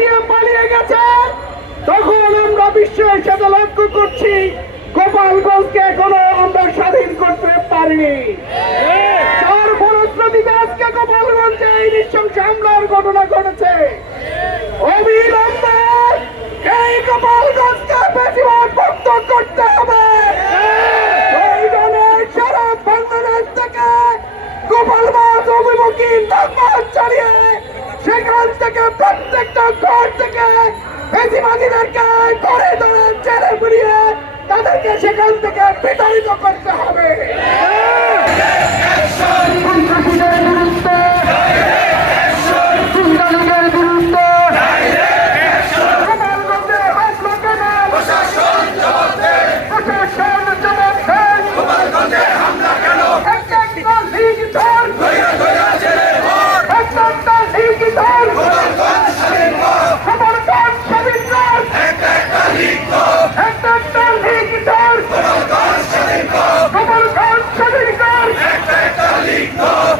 লেজ পালিয়ে গেছে। তখন আমরা বিশ্বের সাথে লক্ষ্য করছি। গোপালগঞ্জকে এখনও আমরা স্বাধীন করতে পারিনি। তার ফলশ্রুতিতে আজকে গোপালগঞ্জে এই নৃশংস হামলার ঘটনা ঘটেছে। অবিলম্বে এই গোপালগঞ্জকে বেশিরভাগ মুক্ত করতে হবে। সারা বাংলাদেশ থেকে গোপালগঞ্জ অভিমুখী নামাজ চালিয়ে সেখান থেকে প্রত্যেকটা ঘর থেকে বেশিবাদীদেরকে ধরে ধরে জেলে পুড়িয়ে তাদেরকে সেখান থেকে বিতাড়িত করতে হবে।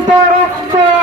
Prepara a fé.